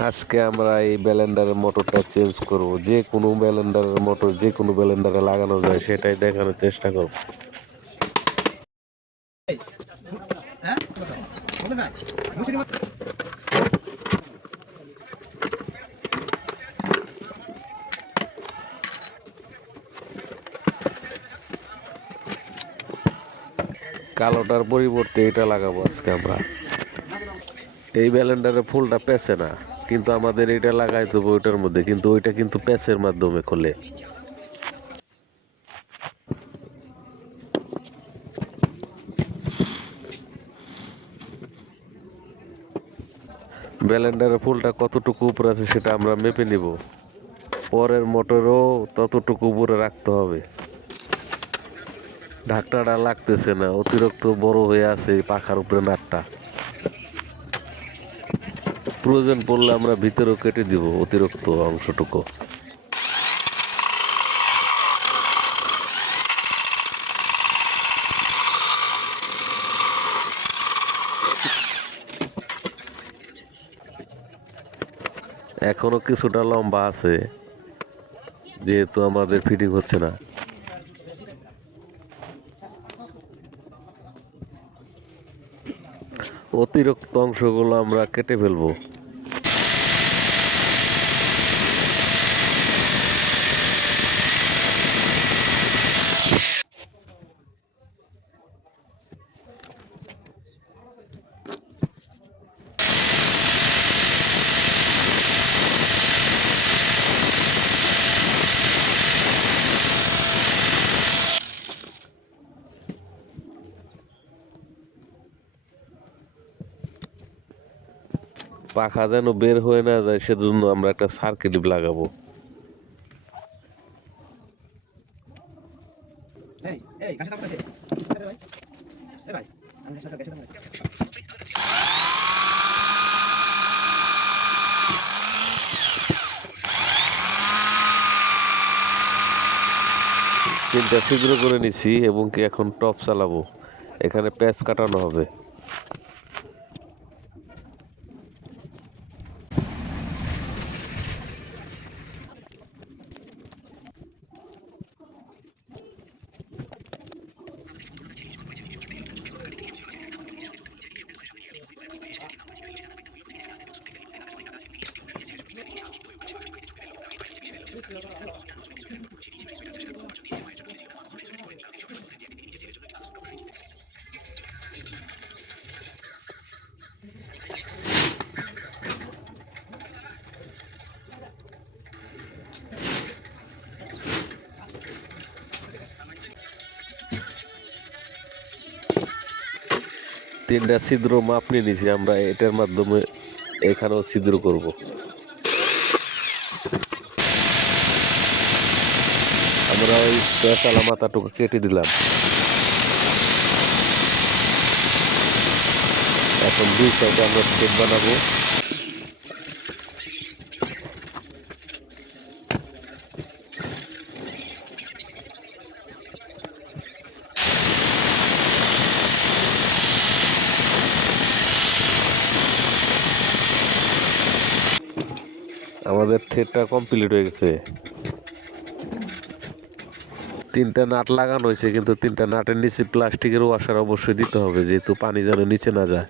আজকে আমরা এই ব্যালেন্ডারের মোটরটা চেঞ্জ করব, যে কোনো ব্যালেন্ডারের মোটর যে কোনো ব্যালেন্ডারে লাগানো যায় সেটাই দেখানোর চেষ্টা করব। কালোটার পরিবর্তে এটা লাগাবো আজকে আমরা। এই ব্যালেন্ডারের ফুলটা পেঁচে না, কিন্তু আমাদের এটা লাগাই দেবো ওইটার মধ্যে, কিন্তু ওইটা কিন্তু প্যাচের মাধ্যমে খোলে। ব্যালেন্ডারের ফুলটা কতটুকু উপরে আছে সেটা আমরা মেপে নিব, পরের মোটরও ততটুকু উপরে রাখতে হবে। ঢাকনাটা লাগতেছে না, অতিরিক্ত বড় হয়ে আছে এই পাখার উপরে নাটটা। প্রয়োজন পড়লে আমরা ভিতরেও কেটে দিব অতিরিক্ত অংশটুকু। এখনো কিছুটা লম্বা আছে, যেহেতু আমাদের ফিটিং হচ্ছে না। অতিরিক্ত অংশগুলো আমরা কেটে ফেলবো। পাখা যেন বের হয়ে না যায় সেজন্য আমরা একটা সার্কিট লাগাবো। তিনটা ছিদ্র করে নিছি এবং কি এখন টপ চালাবো। এখানে প্যাচ কাটানো হবে। তিনটা ছিদ্র মাপ নিয়ে নিছি আমরা, এটার মাধ্যমে এখানেও ছিদ্র করব। আমরা ওই পেঁচালা মাথাটুকু কেটে দিলাম। এখন দুই সাইডে আমরা শেপ বানাবো। আমাদের থ্রেডটা কমপ্লিট হয়ে গেছে। তিনটা নাট লাগানো হয়েছে, কিন্তু তিনটা নাটের নিচে প্লাস্টিকের ওয়াশার অবশ্যই দিতে হবে, যেহেতু পানি যেন নিচে না যায়।